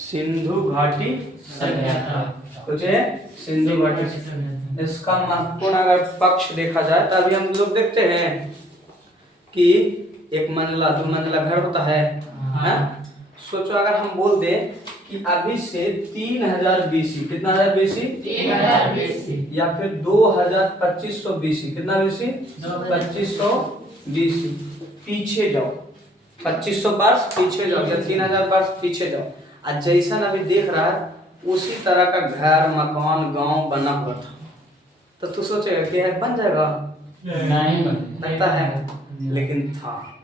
सिंधु घाटी सभ्यता। कुछ है सिंधु घाटी। इसका महत्वपूर्ण अगर पक्ष देखा जाए तो अभी हम लोग देखते हैं कि एक मंजिला दो मंजिला घर होता है। सोचो अगर हम बोल दें कि अभी से 3000 BC, कितना 1000 BC? 3000 BC या फिर 2500 BC, कितना BC? 2500 BC पीछे जाओ, 2500 वर्ष पीछे जाओ या 3000 वर्ष पीछे जाओ, और जैसा अभी देख रहा है उसी तरह का घर मकान गांव बना हुआ था, तो तू सोचेगा कि यार बन जाएगा? नहीं लगता है, लेकिन था।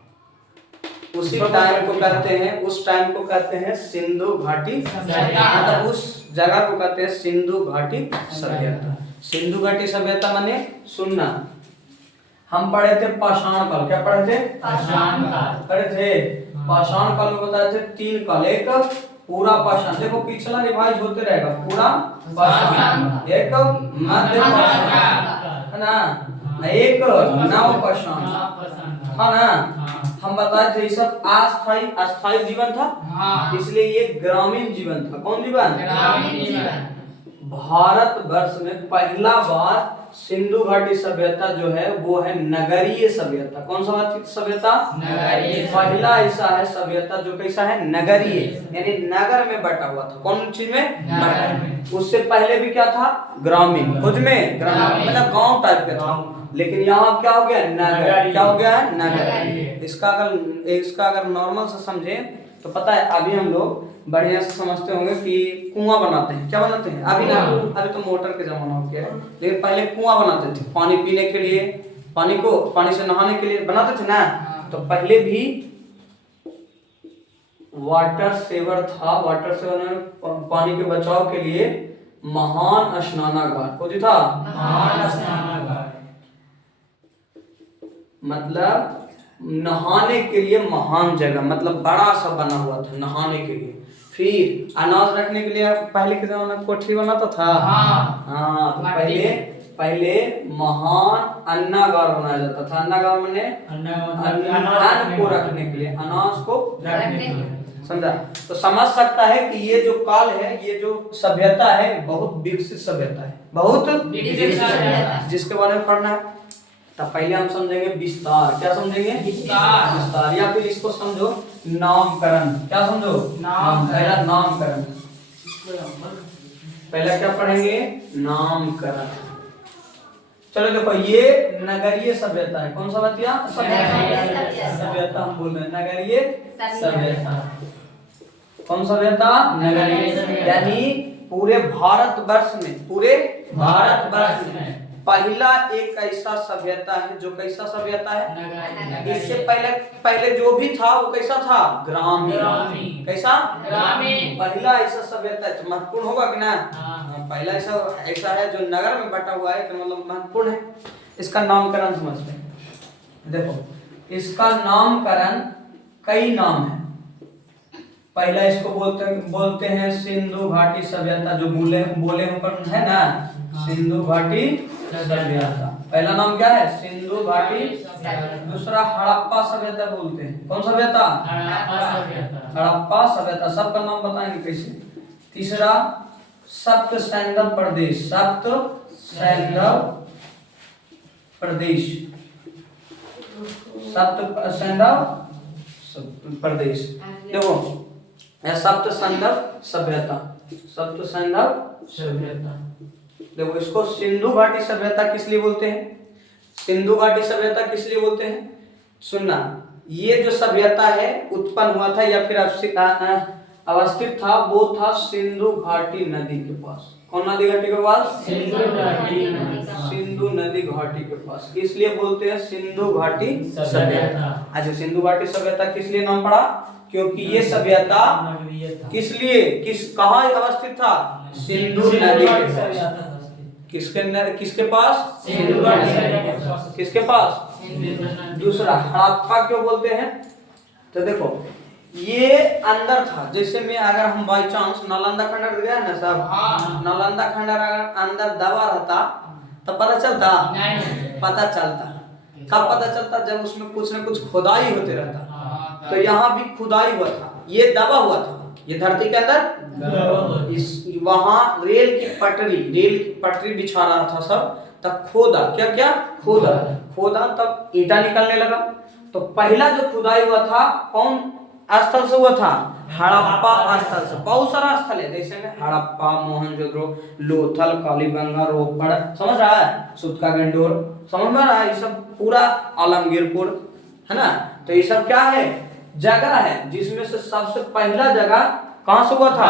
उसी टाइम को कहते हैं, उस टाइम को कहते हैं सिंधु घाटी सभ्यता, मतलब उस जगह को कहते हैं सिंधु घाटी सभ्यता। सिंधु घाटी सभ्यता माने सुनना, हम पढ़े थे पाषाण काल, क्या पढ़े थे? पाषाण काल पढ़े थे। पाषाण काल में बताए थे 3 काल, एक पूरा पाषाण, देखो पिछला रिवाइज होते रहेगा, पूरा पाषाण, एक मध्य पाषाण है ना, एक नव पाषाण है ना। हम बताए थे ये सब अस्थायी अस्थायी जीवन था, इसलिए ये ग्रामीण जीवन था। कौन जीवन? ग्रामीण जीवन। भारत वर्ष में पहला बार सिंधु घाटी सभ्यता जो है वो है नगरीय सभ्यता। कौन सा सभ्यता? नगरीय। पहला ऐसा है सभ्यता जो कैसा है? नगरीय, यानी नगर में बटा हुआ था। कौन चीज में? नगर में। उससे पहले भी क्या था? ग्रामीण, खुद में ग्रामीण मतलब गांव टाइप का था, लेकिन यहाँ क्या हो गया? नगर। क्या हो गया? नगर। इसका अगर नॉर्मल से समझे तो पता है, अभी हम लोग बढ़िया से समझते होंगे कि कुआं बनाते हैं। क्या बनाते हैं? अभी ना, अभी तो मोटर के जमाना हो गया है, लेकिन पहले कुआं बनाते थे पानी पीने के लिए, पानी से नहाने के लिए बनाते थे ना। तो पहले भी वाटर सेवर था, वाटर सेवर में पानी के बचाव के लिए महान स्नानागार कौन था? महान स्नानागार, मतलब नहाने के लिए महान जगह, मतलब बड़ा सा बना हुआ था नहाने के लिए। फिर अनाज रखने के लिए पहले के जमाने में कोठरी बनाता था। हाँ, तो पहले महान अन्नागार बनाया जाता था। अन्नागार माने अन्न को रखने के लिए, अनाज को रखने के लिए। समझा? तो समझ सकता है कि ये जो काल है, ये जो सभ्यता है, बहुत विकसित सभ्यता है, बहुत विकसित सभ्यता, जिसके बारे में पढ़ना है। तो पहले हम समझेंगे विस्तार। क्या समझेंगे? विस्तार। या फिर इसको समझो नामकरण। क्या समझो? पहला नामकरण। पहला क्या पढ़ेंगे? नामकरण। चलो देखो, ये नगरीय सभ्यता है। कौन सा बतिया? सभ्यता हम बोल रहे हैं, नगरीय सभ्यता। कौन सभ्यता? नगरीय सभ्यता। यानी पूरे भारतवर्ष में पहला एक ऐसा सभ्यता है जो कैसा सभ्यता है? इससे पहले जो भी था वो कैसा था? ग्रामीण। कैसा? ग्रामीण। पहला ऐसा सभ्यता है, महत्वपूर्ण होगा कि ना? पहला ऐसा है जो नगर में बटा हुआ है, तो मतलब महत्वपूर्ण है। इसका नामकरण समझ लें। देखो, इसका नामकरण कई नाम है। पहला इसको बोलते हैं सिंधु घाटी सभ्यता, जो बोले ऊपर है ना, सिंधु घाटी सभ्यता। पहला नाम क्या है? सिंधु घाटी। दूसरा हड़प्पा सभ्यता बोलते हैं। कौन सभ्यता? हड़प्पा सभ्यता। सबका नाम बताएंगे कैसे। तीसरा सप्त सैंधव प्रदेश। सप्त सैंधव प्रदेश, सप्त सैंधव प्रदेश। देखो, सप्त सैंधव सभ्यता, सप्त सैंधव सभ्यता। देखो, इसको सिंधु घाटी सभ्यता किस लिए बोलते हैं? सिंधु घाटी सभ्यता किस लिए बोलते हैं? सुनना, ये जो सभ्यता है उत्पन्न हुआ था या फिर अवस्थित था, वो था सिंधु घाटी नदी के पास। कौन नदी घाटी के पास? सिंधु नदी घाटी के पास। इसलिए बोलते हैं सिंधु घाटी सभ्यता। अच्छा, सिंधु घाटी सभ्यता किस लिए नाम पड़ा? क्योंकि ये सभ्यता कहाँ अवस्थित था? सिंधु नदी के पास। किसके पास? सिंधु घाटी। किसके पास? दूसरा हड़प्पा क्यों बोलते हैं? तो देखो, ये अंदर था। जैसे में अगर हम बाई चांस नालंदा खंडर गया ना साहब, नालंदा खंडर अगर अंदर दबा रहता तो पता चलता? पता चलता। कब पता चलता? जब उसमें कुछ न कुछ खुदाई होते रहता। तो यहाँ भी खुदाई हुआ था, ये दबा हुआ था, ये धरती के अंदर इस वहां रेल की पटरी बिछा रहा था सब, तब खोदा, क्या क्या खोदा, तब ईंटा निकलने लगा। तो पहला जो खुदाई हुआ था कौन स्थल से हुआ था? हड़प्पा स्थल से। बहुत सारा स्थल है जैसे में हड़प्पा, मोहनजोदड़ो, लोथल, कालीबंगा, रोपड़, समझ रहा है, सूतका गंडोर, समझ में रहा है, ये सब पूरा आलमगीरपुर है ना। तो ये सब क्या है? जगह है जिसमें से सबसे पहला जगह कहां से हुआ था?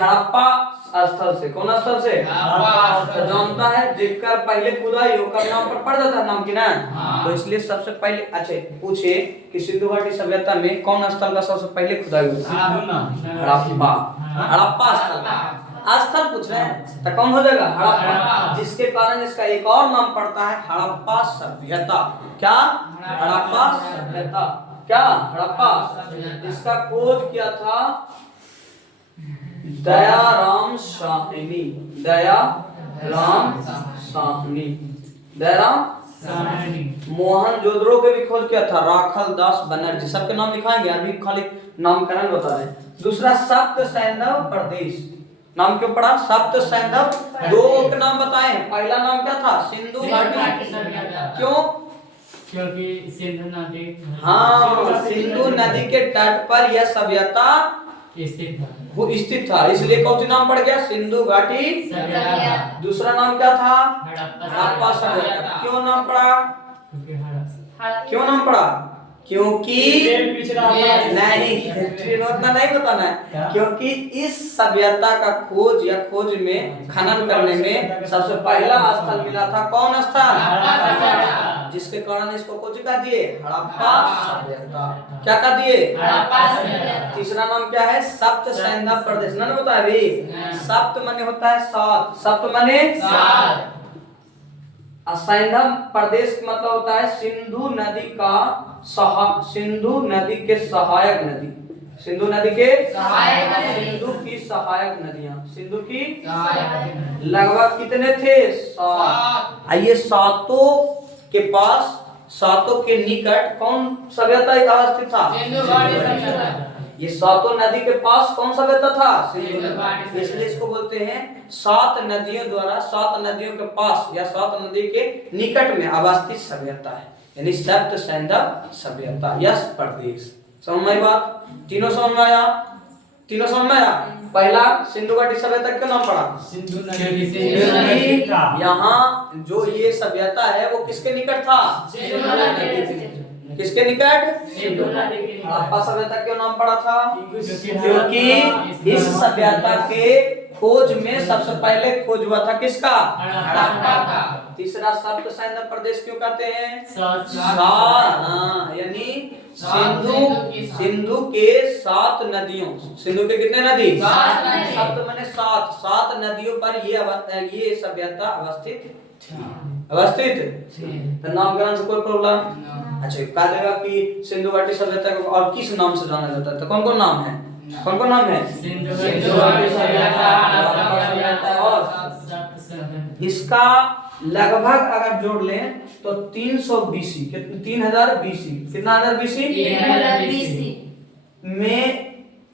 हड़प्पा स्थल से। कौन स्थल से? तो जानता है जिसका पहले खुदाई होकर नाम पर पड़ जाता है नाम की ना। तो इसलिए सबसे पहले अच्छा पूछे कि सिंधु घाटी सभ्यता में कौन स्थल का सबसे पहले खुदाई हुआ? हड़प्पा स्थल पूछ रहे हैं, तो कौन हो जाएगा? हड़प्पा, जिसके कारण इसका एक और नाम पड़ता है हड़प्पा सभ्यता। क्या? हड़प्पा सभ्यता। क्या? हड़प्पा। इसका खोज किया था दयाराम साहनी। मोहनजोदड़ो के भी खोज किया था राखल दास बनर्जी। सबके नाम लिखाएंगे, अभी खाली नामकरण बता रहे हैं। दूसरा सप्त सैंधव प्रदेश, नाम क्यों पड़ा? सप्त सैंधव, दो के नाम बताए हैं। पहला नाम क्या था? सिंधु घाटी। क्यों? क्योंकि सिंधु नदी, हाँ, सिंधु नदी के तट पर यह सभ्यता स्थित था, इसलिए कौन सा नाम पड़ गया? सिंधु घाटी। दूसरा नाम क्या था? हड़प्पा सभ्यता। क्यों नाम पड़ा? क्यों नाम पड़ा? क्योंकि नहीं, उतना नहीं बताना है। क्योंकि इस सभ्यता का खोज में खनन करने में सबसे पहला स्थल मिला था। कौन स्थल? जिसके कारण इसको कुछ कह दिए? हड़प्पा सभ्यता। क्या कह दिए? हड़प्पा सभ्यता। तीसरा नाम क्या है? सप्त सैंधव प्रदेश। ना बताया अभी? सप्त माने होता है सात, सप्त माने सात। सैंधव प्रदेश का मतलब होता है सिंधु नदी के सहायक नदी। सिंधु की सहायक नदियां। सिंधु की लगभग कितने थे? 7। आइए, सातों के पास, सातों के निकट कौन सभ्यता अवस्थित था? ये सातों नदी के पास कौन सभ्यता था? सिंधु। इसलिए इसको बोलते हैं 7 नदियों द्वारा, 7 नदियों के पास या 7 नदी के निकट में अवस्थित सभ्यता है, यानी सप्त सैंधव सभ्यता। यस प्रदेश। समझ में बात? तीनों समझ में आया? पहला सिंधु घाटी सभ्यता क्यों नाम पड़ा? सिंधु नदी। यहाँ जो ये सभ्यता है वो किसके निकट था? किसके निकट? हड़प्पा सभ्यता क्यों नाम पड़ा था? क्योंकि इस सभ्यता के खोज में सबसे पहले खोज हुआ था किसका? हड़प्पा का। तीसरा सप्त सैंधव प्रदेश क्यों कहते हैं? यानी सिंधु के 7 नदियों, सिंधु के कितने नदी? 7। सप्त माने 7, 7 नदियों पर ये सभ्यता अवस्थित थी। तो नामकरण से कोई प्रॉब्लम? अच्छा, कहा जाएगा कि सिंधु घाटी सभ्यता को और किस नाम से जाना जाता है? तो कौन कौन नाम है? सिंधु घाटी सभ्यता और इसका लगभग अगर जोड़ लें तो 300 BC, 3000 BC, कितना 1000 BC में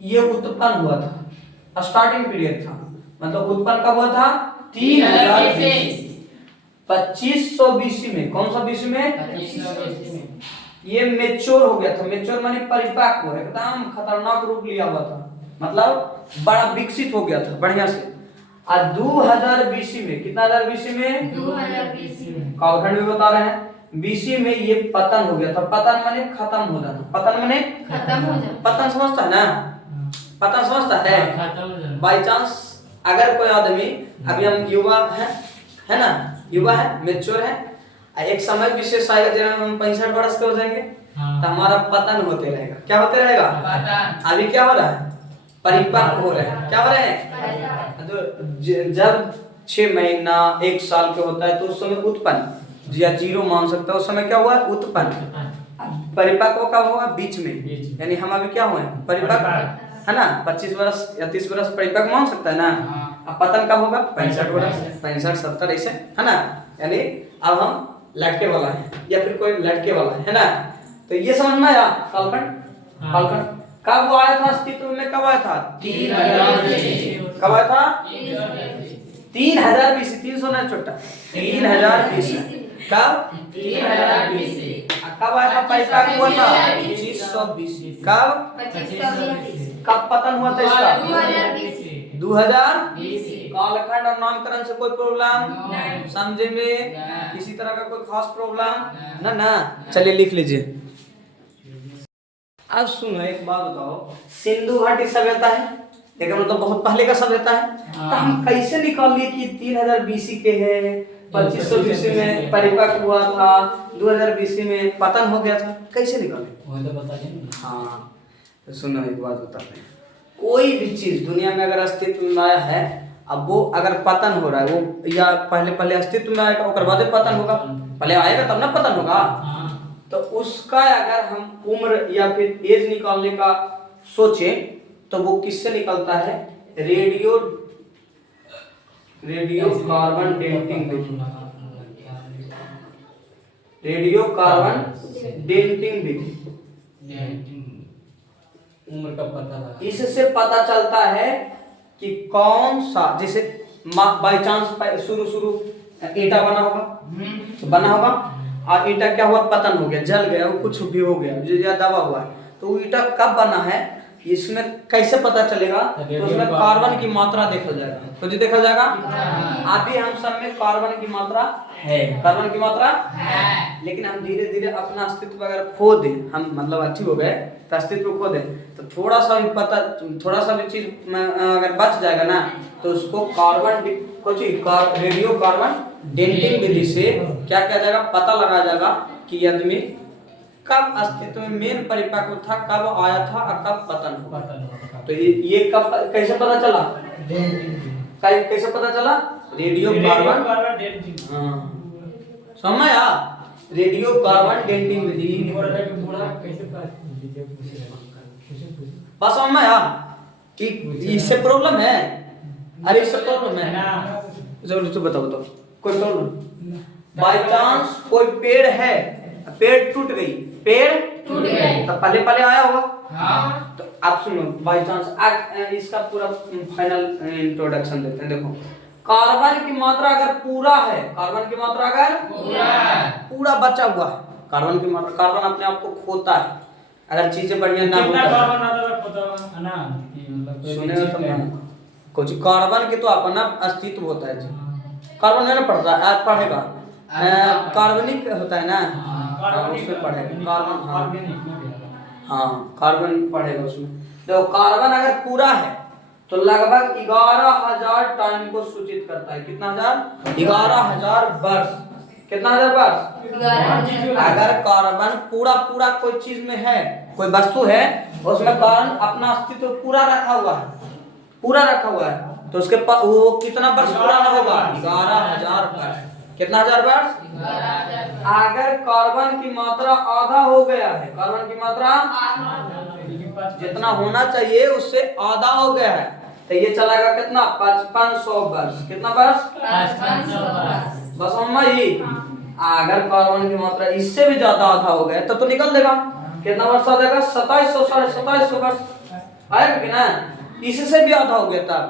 ये उत्पन्न हुआ था। स्टार्टिंग पीरियड था, मतलब उत्पन्न कब हुआ था? 3000 BC। 2500 BC में, कौन सा BC में? 2500 BC में ये मेच्योर हो गया था। मेच्योर माने परिपक्व, एकदम खतरनाक रूप लिया हुआ था, मतलब बड़ा विकसित हो गया था बढ़िया से। और 2000 BC में, कितना 1000 BC में? 2000 BC में कालखंड में बता रहे हैं। BC में ये पतन हो गया था। पतन माने खत्म हो जाना। पतन माने खत्म हो जाना। पतन समझता है ना? पतन समझता है? बाई चांस अगर कोई आदमी, अभी हम युवा है ना, युवा है, मेच्योर है, एक समय विशेष आएगा जब हम 65 वर्ष के हो जाएंगे, तो हमारा पतन होते रहेगा। क्या होते रहेगा? अभी क्या हो रहा है? परिपक्व हो रहे हैं। क्या हो रहे हैं? तो जब 6 महीना 1 साल के होता है तो उस समय उत्पन्न, या 0 मान सकता है, उस समय क्या हुआ? उत्पन्न। परिपक्व कब होगा? बीच में, यानी हम अभी क्या हुए? परिपक्व, है ना? 25 वर्ष या 30 वर्ष परिपक्व मान सकता है ना। अब पतन कब होगा? 65 वर्ष, 65 70 ऐसे, है ना? यानी अब हम लटके वाला है या फिर कोई लटके वाला है ना। तो ये समझ में आया कालखंड। कब वो आया था अस्तित्व में? कब आया था? 3000 BC। कब आया था? 3000 BC। 300 ना छोटा, 3000 BC। कब? 3000 BC। कब आया था? पैसा हुआ था 2500 BC। कब? 2520। कब पतन हुआ था इसका? 2020। 2020। कालखंड और नामकरण से कोई प्रॉब्लम? नहीं। समझे में किसी तरह का कोई खास प्रॉब्लम? ना ना। चलिए लिख लीजिए। अब सुनो एक बात बताओ, सिंधु घाटी सभ्यता है, देखो मतलब बहुत पहले का सभ्यता है, तो हम कैसे निकाल लिए कि 3000 BC के है, 2500 BC में परिपक्व हुआ था, 2000 BC में पतन हो गया था, कैसे निकाले? वो तो बता दें। हाँ तो सुनो एक बात बताते हैं, कोई भी चीज दुनिया में अगर अस्तित्व में आया है, अब वो अगर पतन हो रहा है वो या पहले अस्तित्व में आएगा उसके बाद पतन होगा, पहले आएगा तब ना पतन होगा। तो उसका अगर हम उम्र या फिर एज निकालने का सोचें तो वो किससे निकलता है? रेडियो कार्बन डेटिंग विधि। रेडियो कार्बन डेटिंग विधि, उम्र का पता लगा। इससे पता चलता है कि कौन सा, जैसे बाई चांस शुरू ईटा बना होगा, तो बना होगा और ईटा क्या हुआ? पतन हो गया, जल गया, वो कुछ भी हो गया, जो दबा हुआ है, तो वो ईटा कब बना है इसमें कैसे पता चलेगा? तो उसमें कार्बन की मात्रा देखा जाएगा, कुछ देखा जाएगा। अभी हम सब में कार्बन की मात्रा है, कार्बन की मात्रा है, लेकिन हम धीरे धीरे अपना अस्तित्व अगर खो दें, हम मतलब अच्छी हो गए तो अस्तित्व खो दें, तो थोड़ा सा भी पता, थोड़ा सा भी चीज अगर बच जाएगा ना, तो उसको कार्बन कुछ रेडियो कार्बन डेटिंग विधि से क्या किया जाएगा? पता लगा जाएगा कि आदमी कब अस्तित्व में मेन परिपक्व था, कब आया था और कब पतन हुआ। तो ये कब कैसे पता चला? कैसे पता चला? रेडियो कार्बन समझ आया? रेडियो कार्बन डेटिंग विधि बस समझ में आया कि इससे प्रॉब्लम है? अरे इससे प्रॉब्लम है, जरूर तो बताओ कोई प्रॉब्लम? बाय चांस कोई पेड़ है, पेड़ टूट गई, पेड़ टूट गई, तो पहले आया होगा। हाँ। तो आप सुनो, बाय चांस इसका पूरा फाइनल इंट्रोडक्शन देते हैं। देखो, कार्बन की मात्रा अगर पूरा है, कार्बन की मात्रा अगर पूरा बचा हुआ है, कार्बन की मात्रा, कार्बन अपने आप को खोता है अगर चीजें बढ़िया ना सुने कुछ कार्बन के तो अपना अस्तित्व होता है जी, कार्बन नहीं ना पढ़ता है, पढ़ेगा कार्बनिक होता है ना, उसमें पढ़ेगा कार्बन, हाँ कार्बन पढ़ेगा उसमें। देखो कार्बन अगर पूरा है तो लगभग 11,000 टन को सूचित करता है। कितना हजार? 11,000 वर्ष। कितना हजार वर्ष? अगर कार्बन पूरा कोई चीज में है, कोई वस्तु है, उसमें कार्बन अपना अस्तित्व पूरा रखा हुआ है, तो उसके वो कितना वर्ष पुराना होगा? 11,000 वर्ष। कितना हजार वर्ष? अगर कार्बन की मात्रा आधा हो गया है, कार्बन की मात्रा जितना होना चाहिए उससे आधा हो गया है, तो ये चलेगा कितना? 5500 वर्ष। कितना वर्ष? 5500 वर्ष। बस अम्मा ही अगर कार्बन की मात्रा इससे भी ज्यादा आधा हो गया तो निकल देगा। कितना वर्ष आ जाएगा? 2700 वर्ष आएगा कि ना? इससे भी आधा हो गया तब,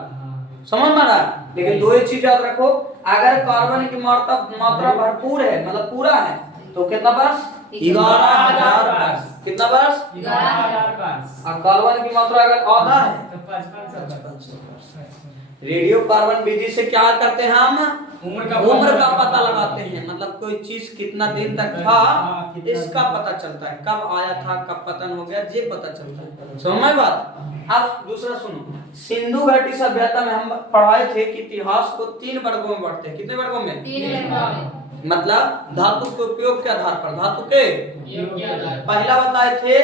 समझ में आ? लेकिन दो ही चीज याद रखो, अगर कार्बन की मात्रा भरपूर है, मतलब पूरा है, तो कितना वर्ष? 11,000 वर्ष। कितना वर्ष? 11,000 वर्ष। और कार्बन की मात्रा अगर आधा है तो 5500 रेडियो कार्बन विधि से क्या करते हैं हम? उम्र का पता लगाते हैं, मतलब कोई चीज कितना दिन तक था इसका पता चलता है, कब आया था कब पतन हो गया, ये पता चलता है। समझ में बात? अब दूसरा सुनो, सिंधु घाटी सभ्यता में हम पढ़ाए थे कि इतिहास को 3 वर्गों में बांटते हैं। कितने वर्गों में? 3 वर्गों में। मतलब धातु के उपयोग के आधार पर, धातु के पहला बताए थे,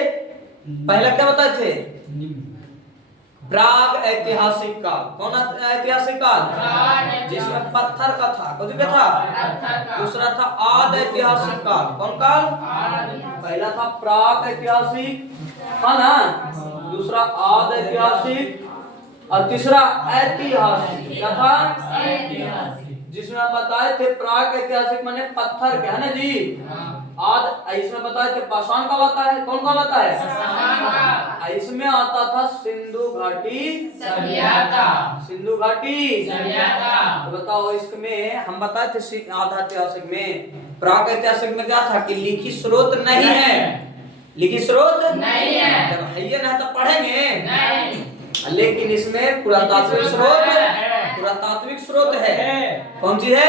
पहला क्या बताए थे? प्राग ऐतिहासिक काल। कौन ऐतिहासिक काल? जिसमें पत्थर का था, कुछ भी था। दूसरा था आद ऐतिहासिक काल। कौन काल? पहला था प्राग ऐतिहासिक, है ना? दूसरा आद ऐतिहासिक और तीसरा ऐतिहासिक। क्या था? जिसमें हम बताए थे प्राग ऐतिहासिक माने पत्थर के, है ना जी? आज इसमें बताए थे पाषाण काल आता है। कौन काल आता है? इसमें आता था सिंधु घाटी सभ्यता सिंधु घाटी सभ्यता। तो बताओ इसमें हम बताए थे आधा ऐतिहासिक में प्राक ऐतिहासिक में क्या था कि लिखित स्रोत नहीं है लिखित स्रोत नहीं है। जब है ये नहीं तो पढ़ेंगे नहीं लेकिन इसमें पुरातात्विक स्रोत है कौन सी है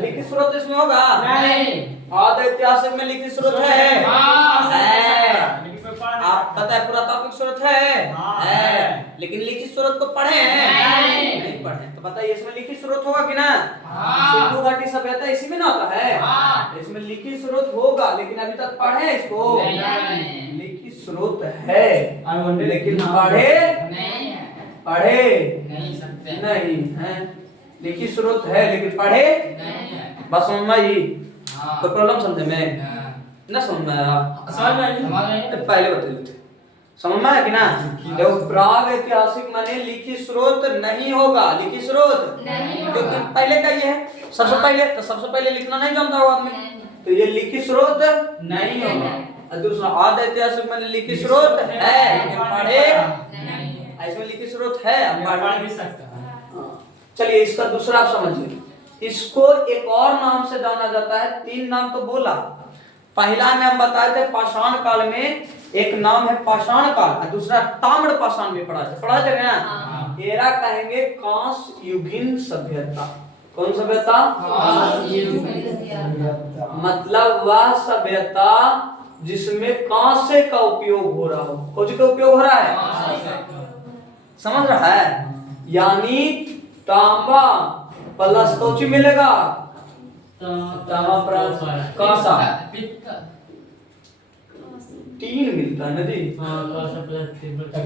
लिखित स्रोत इसमें होगा नहीं आधा ऐतिहासिक में लिखित स्रोत है हाँ, है। आप पता है पुरातात्विक स्रोत है लेकिन लिखित स्रोत को पढ़े हैं नहीं पढ़े तो बताइए इसमें लिखित स्रोत होगा कि ना सिंधु घाटी सभ्यता इसी में ना होता है हाँ। इसमें लिखित स्रोत होगा लेकिन अभी तक पढ़े हैं इसको नहीं। लिखित स्रोत है लेकिन पढ़े नहीं है पढ़े नहीं सकते नहीं है लिखित स्रोत है लेकिन पढ़े नहीं है। बस समझ में आई हाँ। कोई प्रॉब्लम समझे में ना समझ में आया पहले बता लेते समझ में आया कि ना देखो प्राग ऐतिहासिक माने लिखित स्रोत नहीं होगा लिखित स्रोत नहीं होगा। क्योंकि पहले का ये है सबसे पहले लिखना नहीं जानता होगा आदमी तो ये लिखित स्रोत नहीं होगा और दूसरा आध ऐतिहासिक माने लिखित स्रोत है लेकिन पढ़े नहीं इसमें लिखित स्रोत है अब पढ़ भी सकता है। चलिए इसका दूसरा आप समझिए इसको एक और नाम से जाना जाता है तीन नाम तो बोला पहला में हम बताए थे पाषाण काल में एक नाम है पाषाण काल और दूसरा ताम्र पाषाण में पढ़ा थे ना एरा कहेंगे कांस युगीन सभ्यता कौन सभ्यता मतलब वह सभ्यता जिसमें कांसे का उपयोग हो रहा हो कौन का उपयोग हो रहा है समझ रहा है यानी तांबा प्लस कौची मिलेगा तांबा प्लस कांसा तीन मिलता है ना जी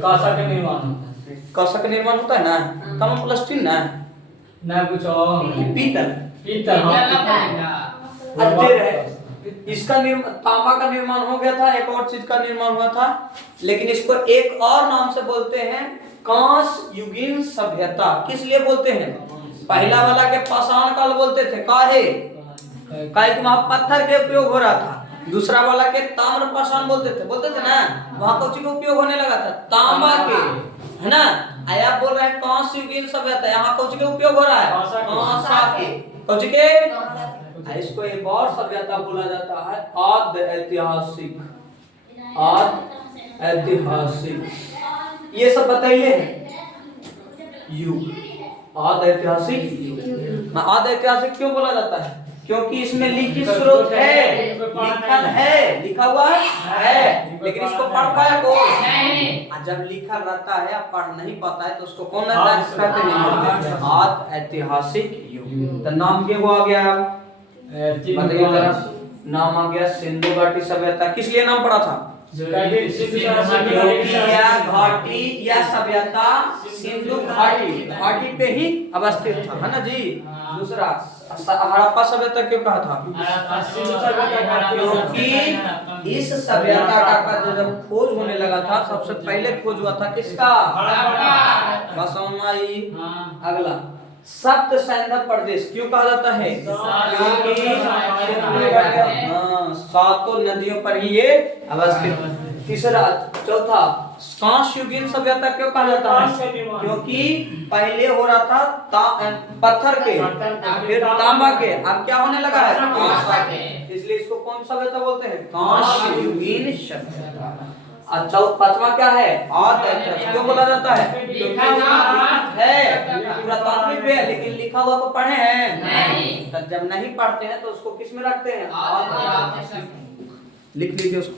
कासा का निर्माण होता है कांसा का निर्माण होता है ना तांबा प्लस तीन ना ना कुछ और पीतल पीतल अजय है इसका तांबा का निर्माण हो गया था एक और चीज का निर्माण हुआ था लेकिन इसको एक और नाम से बोलते हैं कांस युगीन सभ्यता किस लिए बोलते हैं पहला वाला के पाषाण काल बोलते थे काहे कि वहां पत्थर के उपयोग हो रहा था दूसरा वाला के ताम्र पाषाण बोलते थे ना वहां कौची का उपयोग होने लगा था तांबा के है ना आया बोल रहे हैं कांस युगीन सभ्यता यहाँ कौची का उपयोग हो रहा है कांसा के कौची के इसको एक और सभ्यता बोला जाता है आद्य ऐतिहासिक ये सब बताइए युग आद्य ऐतिहासिक क्यों बोला जाता है क्योंकि इसमें लिखित स्रोत है लिखा हुआ है लेकिन इसको पढ़ पाया कौन जब लिखा रहता है अब पढ़ नहीं पाता है तो उसको कौन कहते हैं आद्य ऐतिहासिक युग तो नाम क्या आ गया बताइए जरा नाम आ गया सिंधु घाटी सभ्यता किस लिए नाम पड़ा था घाटी या सभ्यता सिंधु घाटी पे ही अवस्थित था है ना जी दूसरा हड़प्पा सभ्यता क्यों कहा था क्योंकि इस सभ्यता का जब खोज होने लगा था सबसे पहले खोज हुआ था किसका अगला सप्त सैंधव प्रदेश क्यों कहा जाता है क्योंकि सातों नदियों पर ही ये अवस्थित तीसरा चौथा कांस युगीन सभ्यता क्यों कहा जाता है क्योंकि पहले हो रहा था पत्थर के फिर तांबा के अब क्या होने लगा है कांसा के इसलिए इसको कौन सभ्यता बोलते हैं कांस युगीन सभ्यता अच्छा पांचवा क्या है आद्य क्यों बोला जाता है क्योंकि है पुरातात्विक है लेकिन लिखा हुआ तो पढ़े हैं तब जब नहीं पढ़ते हैं तो उसको किस में रखते हैं लिख लीजिए उसको